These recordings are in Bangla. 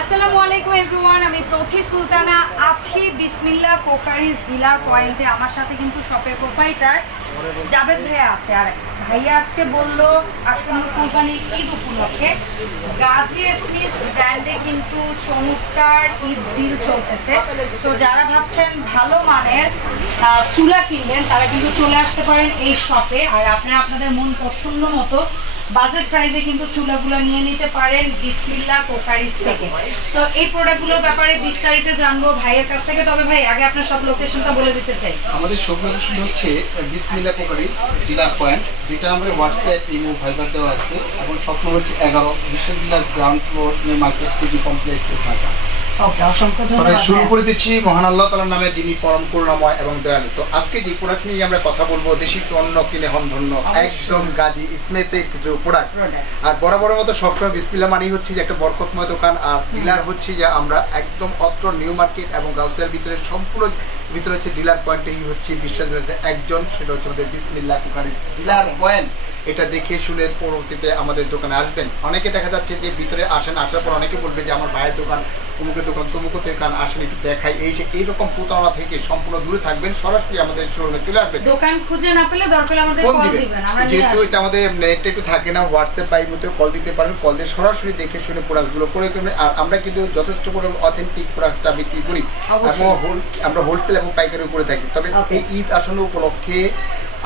আসসালামু আলাইকুম এভরিওয়ান, আমি প্রথি সুলতানা আছি বিসমিল্লাহ কোকারিজ ডিলার পয়েন্টে। আমার সাথে কিন্তু শপের প্রোপাইটার জাবেদ ভাইয়া আছে। আর ভাইয়া আজকে বললো আসন্ন কোরবানির ঈদ উপলক্ষে গাজী স্মিথ ব্র্যান্ডে কিন্তু চমৎকার ঈদ ডিল চলতেছে। তো যারা ভাবছেন ভালো মানের চুলা কিনবেন তারা কিন্তু চলে আসতে পারেন এই শপে। আর আপনারা আপনাদের মন পছন্দ মতো বাজেট প্রাইসে কিন্তু চুলাগুলো নিয়ে নিতে পারেন বিসমিল্লাহ কোকারিজ থেকে। সো এই প্রোডাক্টগুলোর ব্যাপারে বিস্তারিত জানবো ভাইয়ের কাছ থেকে। তবে ভাই আগে আপনার সব লোকেশনটা বলে দিতে চাই। আমাদের সব লোকেশন হচ্ছে বিসমিল্লাহ কোকারিজ ডিলার পয়েন্ট, যেটা আমাদের হোয়াটসঅ্যাপ ইমো ভাইবার দেওয়া আছে। এখন সব হচ্ছে 11 বিশ্ববিদ্যালয় গ্রাউন্ড ফ্লোর মার্কেট সিটি কমপ্লেক্সের ঢাকা। ওকে, অসংখ্য তবে ধন্যবাদ। শুরু করে দিচ্ছি মহান আল্লাহ তাআলার নামে, যিনি পরম করুণাময় এবং দয়ালু। তো আজকে যে প্রোডাক্ট নিয়ে আমরা কথা বলবো, দেশি পণ্য কিনে হন ধন্য, একদম গাজী স্মেসের কিছু প্রোডাক্ট। আর বরাবরের মতো সবসময় বিসমিল্লাহ মানেই হচ্ছে যে একটা বরকতময় দোকান। আর ডিলার হচ্ছে যে আমরা একদম অত্র নিউ মার্কেট এবং গাউসিয়ার ভিতরে সম্পূর্ণ ভিতরে হচ্ছে ডিলার পয়েন্টেই হচ্ছে বিশ্বাস রয়েছে একজন, সেটা হচ্ছে আমাদের বিসমিল্লাহ কোকারিজ ডিলার পয়েন্ট। এটা দেখে শুনে পরবর্তীতে আমাদের দোকানে আসবেন। অনেকে দেখা যাচ্ছে যে ভিতরে আসেন, আসার পর অনেকে বলবে যে আমার ভাইয়ের দোকান, অমুকের দোকান, তমুকের দোকান, আসেন একটু দেখাই। এইরকম প্রতারণা থেকে সম্পূর্ণ দূরে থাকবেন, সরাসরি আমাদের শোরুমে চলে আসবেন। দোকান খুঁজে না পেলে দরকার আমাদের ফোন কল দিবেন, দিবেন, আমরা নিয়ে যেহেতু আসবো। এটা আমাদের নেটে একটু থাকে না, হোয়াটসঅ্যাপ বা ইমোতে কল দিতে পারেন। কল দিয়ে সরাসরি দেখে শুনে প্রোডাক্টগুলো করে করবেন। আর আমরা কিন্তু যথেষ্ট করে অথেন্টিক প্রোডাক্টটা বিক্রি করি এবং আমরা হোলসেল এবং পাইকারি করে থাকি। তবে এই ঈদ আসন্ন উপলক্ষে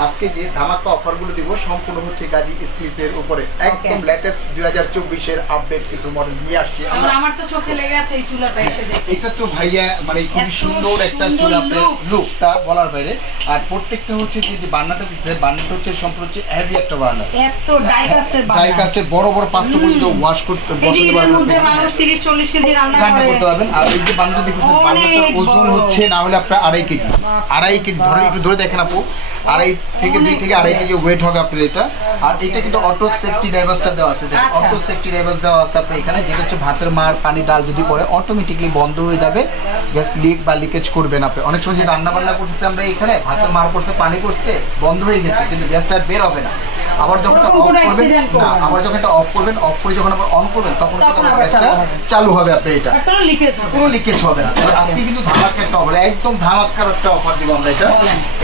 আজকে যে ধামাকা অফারগুলো দিব সম্পূর্ণ হচ্ছে গাজী স্মিথের উপরে। একদম লেটেস্ট 2024 এর আপডেট কিছু মডেল নিয়ে আসছি আমরা। আমার তো চোখে লেগে আছে এই চুলাটা এসে দেখে। এটা তো ভাইয়া মানে খুবই এত সুন্দর একটা সুন্দর চুলা, look। লুকটা বলার বাইরে। আর প্রত্যেকটা হচ্ছে যে বার্নারটা দিতে, বার্নারটা হচ্ছে সম্পূর্ণ হচ্ছে হেভি একটা বার্নার, এত ডাইকাস্টের ড্রাই কাস্টের বড় বড় পাত্র পর্যন্ত ওয়াশ করতে বসাতে এর মধ্যে পারবেন, মানুষ 30-40 কেজি রান্না রান্না করে। করতে পারবেন। আর এই যে বার্নারটা দেখুন, বার্নারটার অনেক ওজন বড়। হচ্ছে না হলে আপনার 2.5 কেজি, 2.5 কেজি ধরে একটু ধরে দেখেন আপু, 2.5 থেকে 2 থেকে 2.5 কেজি ওয়েট হবে আপনার এটা। আর এটা কিন্তু অটো সেফটি ডাইভার্সটা দেওয়া আছে, দেখেন আচ্ছা। অটো সেফটি ডাইভার্স দেওয়া আছে আপনার এখানে, যেটা হচ্ছে ভাতের মার পানি ডাল যদি পড়ে অটোমেটিকলি বন্ধ হয়ে যাবে, গ্যাস লিক বা লিকেজ করবে না। আপনি অনেক সময় যে রান্না বান্না করতেছে আমরা এখানে, ভাতের মার পড়ছে, পানি পড়ছে, বন্ধ হয়ে গেছে, কিন্তু গ্যাসটা বের হবে না। আবার যখন এটা অফ করবেন না, আবার যখন এটা অফ করবেন, অফ করে যখন আবার অন করবেন তখন কিন্তু তখন আবার গ্যাসটা চালু হবে আপনার এটা, আর কোনো লিকেজ হবে না। কোনো লিকেজ হবে না। তবে আজকে কিন্তু ধামাকা একটা অফার, একদম ধামাকার একটা অফার দিব আমরা এটা।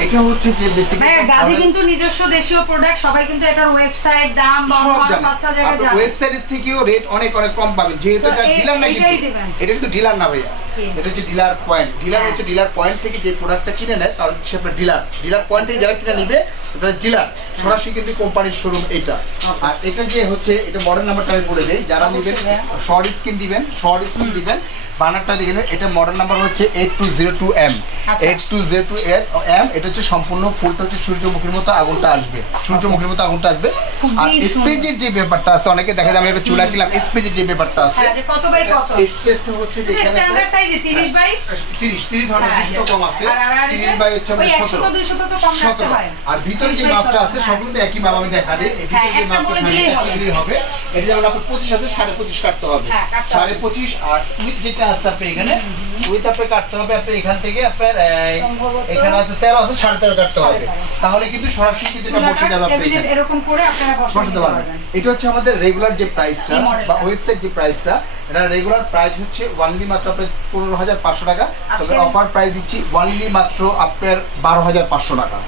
এটা হচ্ছে যে হ্যাঁ, গাজী কিন্তু নিজস্ব দেশীয় প্রোডাক্ট, সবাই কিন্তু এটার ওয়েবসাইট দাম বা অন্য 5টা জায়গায় জানে। ওয়েবসাইটের থেকেও রেট অনেক অনেক কম পাবেন, যেহেতু এটা ডিলার না, কিন্তু এটা কিন্তু ডিলার না ভাইয়া, এটা হচ্ছে ডিলার পয়েন্ট। ডিলার হচ্ছে ডিলার পয়েন্ট থেকে যে প্রোডাক্টটা কিনে নেয় তার হচ্ছে আপনার ডিলার। ডিলার পয়েন্ট থেকে যারা কিনে নিবে এটা ডিলার, সরাসরি কিন্তু কোম্পানির শোরুম এটা। আর এটা যে হচ্ছে এটা মডেল নাম্বারটা আমি বলে দেই, যারা নেবেন শর্ট স্ক্রিন দিবেন, শর্ট স্ক্রিন দিবেন, বানারটা দেখে নেবেন। এটা মডেল নাম্বার হচ্ছে 8202M, 8202M। এটা হচ্ছে সম্পূর্ণ ফুলটা হচ্ছে সূর্যমুখীর মতো আগুনটা আসবে, সূর্যমুখীর মতো আগুনটা আসবে। আর স্পেজের যে ব্যাপারটা আছে, অনেকে দেখা যায় আমি একটা চুলা কিনলাম, স্পেজের যে ব্যাপারটা আছে, হ্যাঁ, যে কত বাই কত স্পেসটা হচ্ছে যে এখানে স্ট্যান্ডার্ড সাইজে 30 বাই 30 ধরনের কিছুটা কম আছে, 30 বাই হচ্ছে ওই 17 100-200 তো কম রাখতে হয়। আর ভিতরে যে মাপটা আছে সবগুলো তো একই মাপ, আমি দেখা দিই। এই ভিতরে যে মাপটা দিলেই হবে। এটা যেমন আপনার 25 আছে, 25.5 কাটতে হবে, 25.5। আর উইথ যেটা আছে আপনি এখানে উইথ আপনি কাটতে হবে আপনি এখান থেকে আপনার এখানে আছে 13 আছে, 13.5 কাটতে হবে, তাহলে কিন্তু সরাসরি কিন্তু এটা বসে যাবে আপনি এখানে এরকম করে আপনারা বসাতে পারবেন। এটা হচ্ছে আমাদের রেগুলার যে প্রাইসটা বা ওয়েবসাইট যে প্রাইসটা, এটা রেগুলার প্রাইস হচ্ছে ওয়ানলি মাত্র আপনার 15,500 টাকা। তবে অফার প্রাইস দিচ্ছি ওয়ানলি মাত্র আপনার 12,500 টাকা,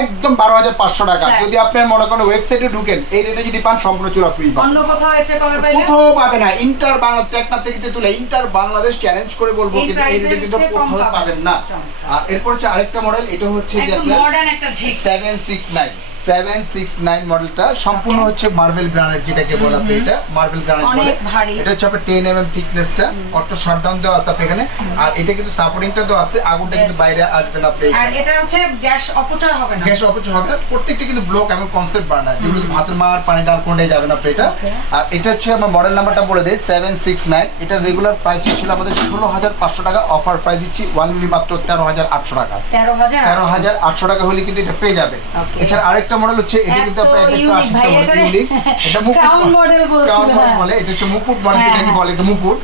একদম 12,500 টাকা। যদি আপনার মনে করেন ওয়েবসাইটে ঢুকেন এই রেটে যদি পান, সম্পূর্ণ চূড়া ফ্রি পাবেন। অন্য কোথাও এসে কবে পাইলে কোথাও পাবে না। ইন্টার বাংলা টেকনা থেকে তুলে ইন্টার বাংলাদেশ চ্যালেঞ্জ করে বলবো, কিন্তু এই রেটে কিন্তু কোথাও পাবেন না। আর এরপর হচ্ছে আরেকটা মডেল, এটা হচ্ছে যে একদম মডার্ন একটা ঝিক 769 মডেলটা সম্পূর্ণ হচ্ছে মার্বেল গ্রানাইট, যেটাকে বলা হয় এটা মার্বেল গ্রানাইট বলে। এটা হচ্ছে আপনার 10 mm থিকনেসটা, অটো শাটডাউন দেওয়া আছে আপনি এখানে। আর এটা কিন্তু সাপোর্টিংটা দেওয়া আছে, আগুনটা কিন্তু বাইরে আসবে না আপনি। আর এটা হচ্ছে গ্যাস অপচয় হবে না, গ্যাস অপচয় হবে না। প্রত্যেকটা কিন্তু ব্লক এবং কনসেপ্ট বার্নার, যেগুলো ভাতের মার পানি ডাল কোনটাই যাবে না আপনি এটা। আর এটা হচ্ছে আমার মডেল নাম্বারটা বলে দেই 769। এটা রেগুলার প্রাইস ছিল আমাদের 16,500 টাকা, অফার প্রাইস দিচ্ছি ওয়ানলি মাত্র 13,800 টাকা। 13,800 টাকা হলে কিন্তু এটা পেয়ে যাবে। এছাড়া আরেকটা আরেকটা মডেল হচ্ছে এটা কিন্তু এত আপনার এটা unique ভাই, এটা ইউনিক এটা মুকুট crown model বলছিল, crown model হ্যাঁ। বলে এটা হচ্ছে মুকুট মডেল যেটাকে বলে এটা মুকুট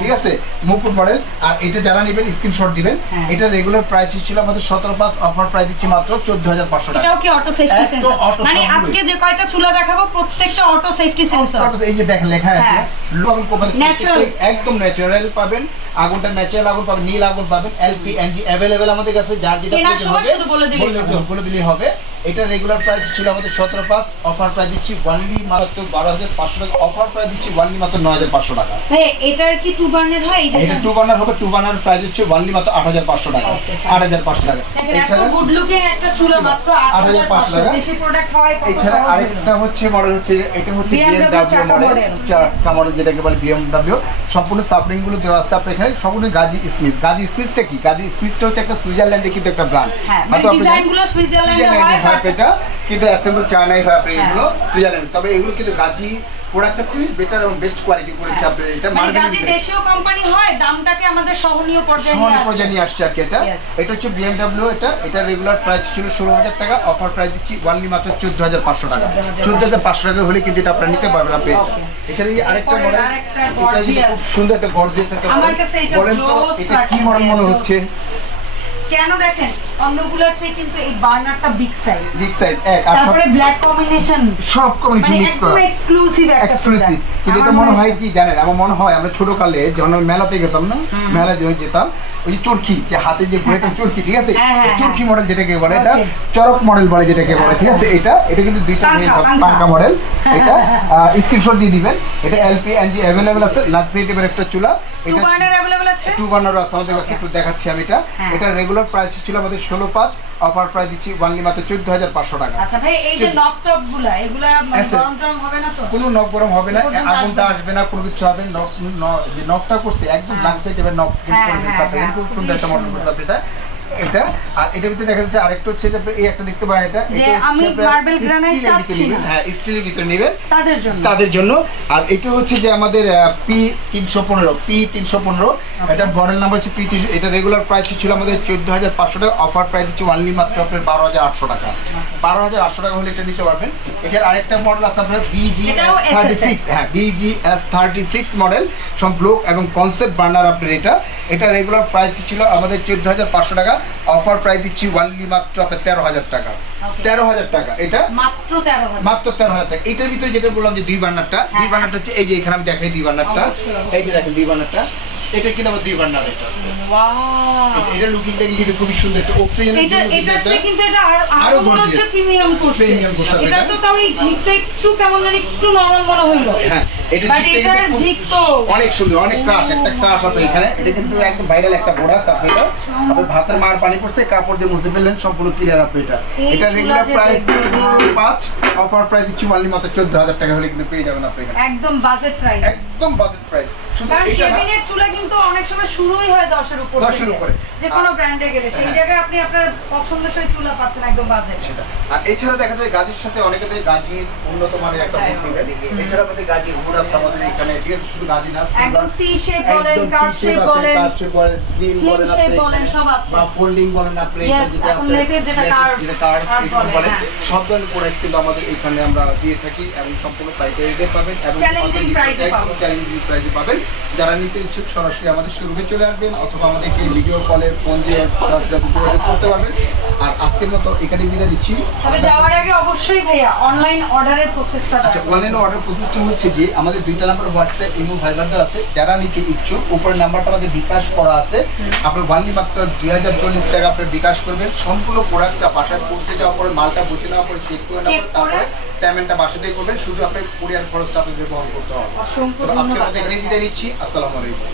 ঠিক আছে মুকুট মডেল আর এটা যারা নেবেন স্ক্রিনশট দিবেন হ্যাঁ। এটা রেগুলার প্রাইস ছিল আমাদের 17,500 অফার প্রাইস দিচ্ছি মাত্র 14,500 টাকা এটাও কি অটো সেফটি একদম সেন্সর auto মানে সবগুলোই। আজকে যে কয়টা চুলা দেখাবো প্রত্যেকটা অটো সেফটি সেন্সর এই যে দেখেন লেখা আছে হ্যাঁ। Local company Natural। একদম ন্যাচারাল পাবেন আগুনটা ন্যাচারাল আগুন পাবেন নীল আগুন পাবেন এলপিএনজি अवेलेबल আমাদের কাছে যার যেটা কেনার প্রয়োজন সময় হবে শুধু বলে দিলেই হবে। বলে দিলেই হবে এটা রেগুলার প্রাইস ছিল আমাদের 17,500 অফার প্রাইস দিচ্ছি ওয়ানলি মাত্র 12,500 টাকা অফার প্রাইস দিচ্ছি ওয়ানলি মাত্র 9,500 টাকা ভাই এটার কি টু বার্নার হয় এটা টু বার্নার হবে টু বার্নার প্রাইস হচ্ছে ওয়ানলি মাত্র 8,500 টাকা Okay, 8,500 টাকা দেখেন এত গুড লুকিং একটা চুলা মাত্র 8,500 টাকা। 8,500 দেশি প্রোডাক্ট হয় কত এছাড়া সহজ আরেকটা হচ্ছে মডেল হচ্ছে এটা হচ্ছে BMW BMW চাকা মডেল model। চাকা মডেল যেটাকে বলে BMW সম্পূর্ণ সাপোর্টিং গুলো দেওয়া আছে আপনার এখানে সম্পূর্ণ গাজী স্মিথ গাজী স্মিথটা কি গাজী স্মিথটা হচ্ছে একটা সুইজারল্যান্ডে কিন্তু একটা ব্র্যান্ড হ্যাঁ মানে ডিজাইন গুলো সুইজারল্যান্ডে হয় হয় এটা কিন্তু অ্যাসেম্বল চায়নায় হয় আপনার হ্যাঁ। এগুলো সুইজারল্যান্ড তবে এগুলো কিন্তু গাজী প্রোডাক্টটা খুবই বেটার এবং বেস্ট কোয়ালিটি করেছে আপনার এটা মানে মার্কেটের গাজী ভিতরে দেশীয় কোম্পানি হয় দামটাকে আমাদের সহনীয় পর্যায়ে সমান নিয়ে পর্যায়ে আসে নিয়ে আসছে আর কি এটা Yes. এটা হচ্ছে BMW এটা রেগুলার প্রাইস ছিল 16,000 টাকা অফার প্রাইস দিচ্ছি ওয়ানলি মাত্র 14,500 টাকা 14,500 টাকা হলে কিন্তু এটা আপনারা নিতে পারবেন আপনি Okay. এছাড়া এই আরেকটা পরের মডেল আরেকটা এটা যদি gorgeous। খুব সুন্দর একটা গর্জিয়াস একটা আমার model। কাছে এটা বলেন তো জোস এটা কি লাগছে, মডেল মনে জোস। হচ্ছে কেন দেখেন অন্যগুলোর চেয়ে কিন্তু এই বার্নারটা বিগ সাইজ বিগ সাইজ এক আর সব তারপরে ব্ল্যাক কম্বিনেশন সব কমিউনিটি মানে মিক্স একদম করা এক্সক্লুসিভ একটা এক্সক্লুসিভ product। কিন্তু এটা আমার মনে হয় কি জানেন আমার মনে হয় আমরা ছোট কালে যখন আমরা মেলাতে যেতাম না হুম। মেলায় যখন যেতাম ওই যে চরকি যে হাতে যে ঘুরেতাম চরকি ঠিক আছে হ্যাঁ, হ্যাঁ, চরকি মডেল যেটাকে বলে এটা Okay. চরক মডেল বলে যেটাকে বলে ঠিক আছে এটা কিন্তু দুইটা পাঙ্কা। পাঙ্কা মডেল এটা স্ক্রিনশট দিয়ে দিবেন এটা এলপিএনজি अवेलेबल আছে লাক্সারি টাইপের একটা চুলা টু এটা বার্নার अवेलेबल আছে টু বার্নার আছে আমাদের কাছে একটু দেখাচ্ছি আমি এটা হ্যাঁ। এটা রেগুলার প্রাইস ছিল আমাদের 16,500 অফার প্রাইস দিচ্ছি ওয়ানলি মাত্র 14,500 টাকা আচ্ছা ভাই এই যে নব টপ গুলা এগুলা মানে Yes, yes. গরম টরম হবে না তো কোনো নখ গরম হবে না এ পর্যন্ত আগুনটা আসবে আসবে না কোনো কিছু হবে না যে নখটা করছে একদম হ্যাঁ। লাক্সারি টাইপের নখ হ্যাঁ, করবে হ্যাঁ, সাপে হ্যাঁ, খুব খুবই সুন্দর একটা মডেল সুন্দর। করছে এটা এটা আর এটার ভিতরে দেখা যাচ্ছে আরেকটা হচ্ছে যে আপনি এই একটা দেখতে পারেন এটা যে এটা আমি হচ্ছে আপনার marble granite স্টিলের ভিতরে চাচ্ছি নেবেন না। হ্যাঁ স্টিলের ভিতরে নেবেন তাদের জন্য তাদের জন্য আর এটা হচ্ছে যে আমাদের P315 এটা মডেল নাম্বার হচ্ছে P3 এটা রেগুলার প্রাইস ছিল আমাদের 14,500 টাকা অফার প্রাইস দিচ্ছি অনলি মাত্র আপনার 12,800 টাকা 12,800 টাকা হলে এটা নিতে পারবেন এটার আরেকটা মডেল আছে আপনার এটাও BGS36 হ্যাঁ BGS36 মডেল সব ব্লক এবং কনসেপ্ট বার্নার আপনার এটা রেগুলার প্রাইস ছিল আমাদের 14,500 টাকা অফার প্রাইস দিচ্ছি অনলি মাত্র আপনার 13,000 টাকা Okay. 13,000 টাকা এটা মাত্র 13,000 মাত্র 13,000 টাকা এটার ভিতরে যেটা বললাম যে দুই বার্নারটা দুই বার্নারটা হচ্ছে এই যে এখানে আমি দেখাই দুই বার্নারটা অবশ্যই। এই যে দেখেন দুই বার্নারটা এটা কিন্তু আমার দুই বার্নার এটা আছে ওয়াও এটা লুকিংটা কিন্তু খুবই সুন্দর একটা অক্সিজেন এটা হচ্ছে কিন্তু এটা আরো আরো মনে gorgeous। হচ্ছে প্রিমিয়াম করছে Premium করছে এটা এটা। তো তাও এই ঝিকটা একটু কেমন জানি একটু নরমাল মনে হইলো হ্যাঁ এটা বাট ঝিকটা এটার কিন্তু খুব- ঝিক তো অনেক সুন্দর অনেক ক্রাশ একটা ক্রাশ আছে এখানে এটা কিন্তু একদম ভাইরাল একটা বোরাস আপনি এটা আপনার ভাতের মার পানি পড়ছে কাপড় দিয়ে মুছে ফেললেন সম্পূর্ণ ক্লিয়ার আপনি এটা এই এটা চুলা রেগুলার যে প্রাইস দেখবেন। 5 অফার প্রাইস দিচ্ছি অনলি মাত্র 14,000 টাকা হলে কিন্তু পেয়ে যাবেন আপনি এখানে একদম বাজেট প্রাইস একদম বাজেট প্রাইস শুধু কারণ এটা না, কেবিনের চুলা কিন্তু অনেক সময় শুরুই হয় 10 এর উপর 10 এর থেকে। উপরে। যে কোনো ব্র্যান্ডে গেলে সেই হ্যাঁ। জায়গায় আপনি আপনার পছন্দসই চুলা পাচ্ছেন একদম বাজেট সেটা। আর এছাড়া দেখা যায় গাজীর সাথে অনেকে গাজীর উন্নত মানের একটা হ্যাঁ, বুক নেবেন এছাড়া আমাদের গাজী হুড আছে আমাদের এখানে ঠিক আছে শুধু গাজী না একদম টি শেপ বলেন কার্ভ শেপ বলেন স্লিম Slim বলেন shape আপনি বলেন, এখানে, সব আছে। বা ফোল্ডিং বলেন আপনি Yes, এখানে যেটা এখন আপনার latest যেটা latest curve, যেটা curve curve এরকম বলে, বলে হ্যাঁ। সব ধরনের প্রোডাক্ট কিন্তু আমাদের এখানে আমরা দিয়ে থাকি এবং সম্পূর্ণ পাইকারি রেটে পাবেন এবং Challenging price এ পাবেন। চ্যালেঞ্জিং প্রাইসে পাবেন যারা নিতে ইচ্ছুক সরাসরি আমাদের শোরুমে চলে আসবেন অথবা আমাদেরকে ভিডিও কলে ফোন দিয়ে সরাসরি যোগাযোগ করতে পারবেন আর আজকের মতো এখানে বিদায় নিচ্ছি তবে যাওয়ার আগে অবশ্যই ভাইয়া অনলাইন অর্ডারের প্রসেসটা আচ্ছা অনলাইনে অর্ডার প্রসেসটা হচ্ছে যে আমাদের দুইটা নাম্বার হোয়াটসঅ্যাপ ইমো ভাইবার দেওয়া আছে যারা নিতে ইচ্ছুক উপরের নাম্বারটা আমাদের বিকাশ করা আছে আপনার ওয়ানলি মাত্র 2,040 টাকা আপনার বিকাশ করবেন সম্পূর্ণ প্রোডাক্টটা বাসায় পৌঁছে যাওয়ার পরে মালটা বুঝে নেওয়ার পরে চেক করে Check নেওয়ার পর তারপরে করে। পেমেন্টটা বাসা থেকে করবেন শুধু আপনার কুরিয়ার খরচটা আপনাদের বহন করতে হবে অসংখ্য তো আজকে ধন্যবাদ আমাদের এখানে বিদায় নিচ্ছি আসসালামু আলাইকুম